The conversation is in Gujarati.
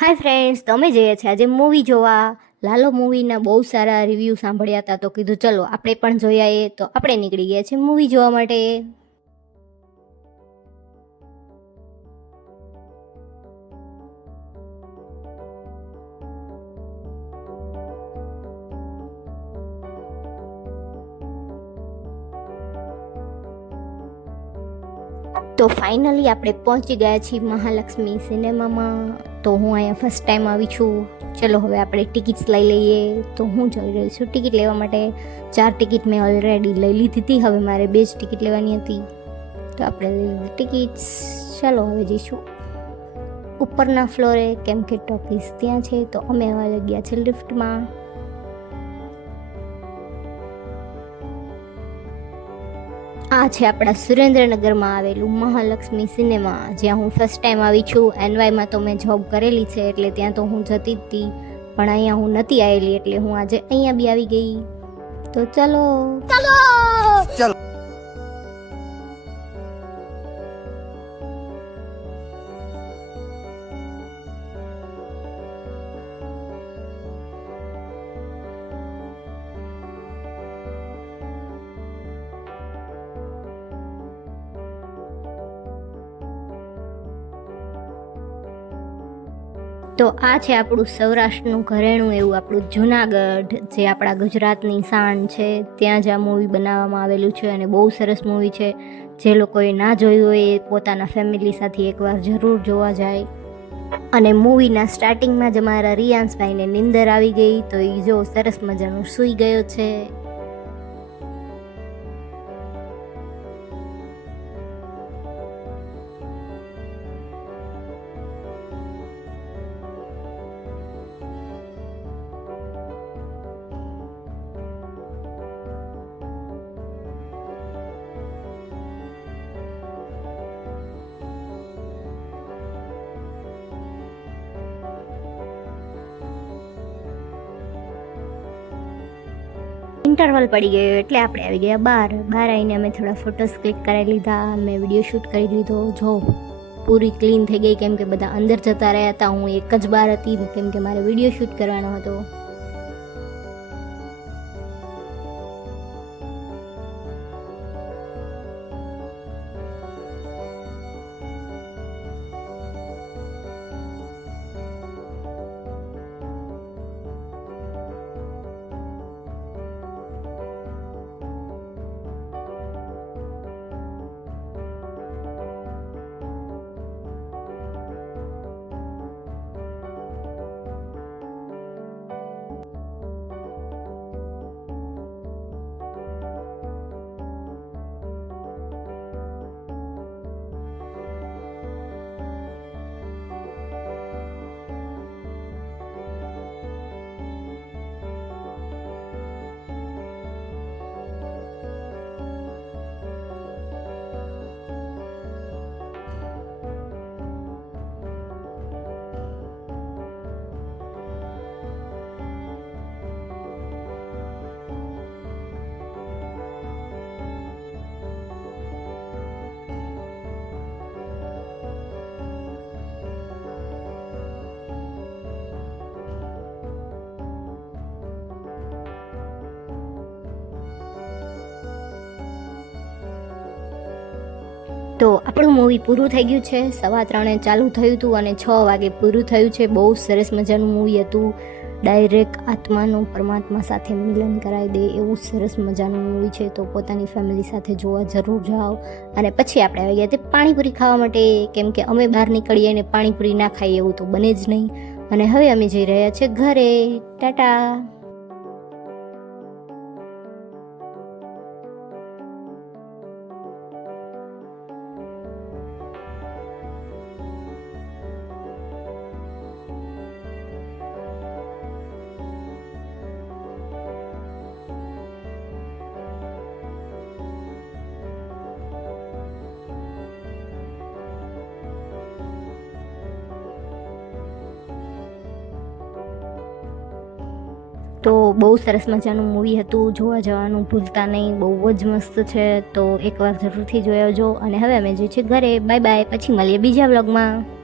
હાય ફ્રેન્ડ્સ તમે જઈએ છીએ આજે મૂવી જોવા. લાલો મૂવીના બહુ સારા રિવ્યૂ સાંભળ્યા હતા તો કીધું ચલો આપણે પણ જોઈ આવીએ તો આપણે નીકળી ગયા છીએ મૂવી જોવા માટે. તો ફાઇનલી આપણે પહોંચી ગયા છીએ મહાલક્ષ્મી સિનેમામાં તો હું અહીંયા ફર્સ્ટ ટાઈમ આવી છું. ચલો, હવે આપણે ટિકિટ્સ લઈ લઈએ. તો હું જઈ રહી છું. ટિકિટ લેવા માટે ચાર ટિકિટ મેં ઓલરેડી લઈ લીધી હતી. હવે મારે બે જ ટિકિટ લેવાની હતી. તો આપણે લઈ લીધી ટિકિટ્સ ચાલો, હવે જઈશું. ઉપરના ફ્લોરે કેમ કે ટોકીસ ત્યાં છે. તો અમે હવે ગયા છે લિફ્ટમાં આ છે આપણા સુરેન્દ્રનગરમાં આવેલું મહાલક્ષ્મી સિનેમા. જ્યાં હું ફર્સ્ટ ટાઈમ આવી છું. એનવાયમાં તો મેં જોબ કરેલી છે, એટલે ત્યાં તો હું જતી જ હતી. પણ અહીંયા હું નથી આવેલી એટલે હું આજે અહીંયા બી આવી ગઈ. તો ચલો. ચલો! તો આ છે આપણું સૌરાષ્ટ્રનું ઘરેણું એવું, આપણું જુનાગઢ, જે આપણા ગુજરાતની શાન છે, ત્યાં જ આ મૂવી બનાવવામાં આવેલું છે અને બહુ સરસ મૂવી છે. જે લોકોએ ના જોયું હોય એ પોતાના ફેમિલી સાથે એકવાર જરૂર જોવા જાય. અને મૂવીના સ્ટાર્ટિંગમાં જ અમારા રિયાંશભાઈને નિંદર આવી ગઈ, તો એ જો સરસ મજાનું સૂઈ ગયો છે. ઇન્ટરવલ પડી ગયો એટલે આપણે આવી ગયા બહાર બહાર આવીને અમે થોડા ફોટોસ ક્લિક કરાવી લીધા મેં વીડિયો શૂટ કરી લીધો. જો, પૂરી ક્લીન થઈ ગઈ, કેમ કે બધા અંદર જતા રહ્યા હતા. હું એક જ બહાર હતી, કેમ કે મારે વીડિયો શૂટ કરવાનો હતો. તો આપણું મૂવી પૂરું થઈ ગયું છે. સવા ત્રણે ચાલુ થયું હતું અને છ વાગે પૂરું થયું છે. બહુ સરસ મજાનું મૂવી હતું. ડાયરેક્ટ આત્માનું પરમાત્મા સાથે મિલન કરાવી દે એવું સરસ મજાનું મૂવી છે. તો પોતાની ફેમિલી સાથે જોવા જરૂર જાઓ. અને પછી આપણે આવી ગયા તે પાણીપુરી ખાવા માટે. કેમ કે અમે બહાર નીકળીએ અને પાણીપુરી ના ખાઈએ એવું તો બને જ નહીં. અને હવે અમે જઈ રહ્યા છીએ ઘરે. ટાટા! તો બહુ સરસ મજાનું મૂવી હતું. જોવા જવાનું ભૂલતા નહીં. બહુ જ મસ્ત છે. તો એકવાર જરૂરથી જોઈ આવજો. અને હવે અમે જે છીએ ઘરે. બાય બાય પછી મળીએ બીજા વ્લોગમાં